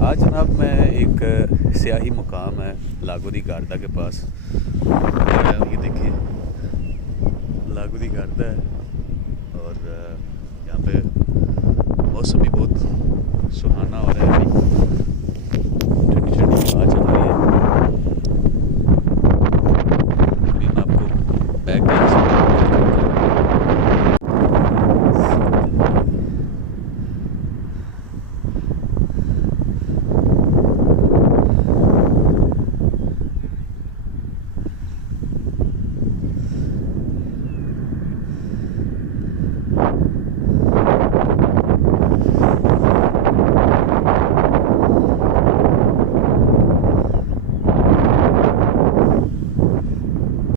आज जनाब मैं एक सियाही मुकाम है लागो दी गार्दा के पास आया हूँ। ये देखिए लागो दी गार्दा है और यहाँ पे मौसम भी बहुत सुहाना हो रहा है।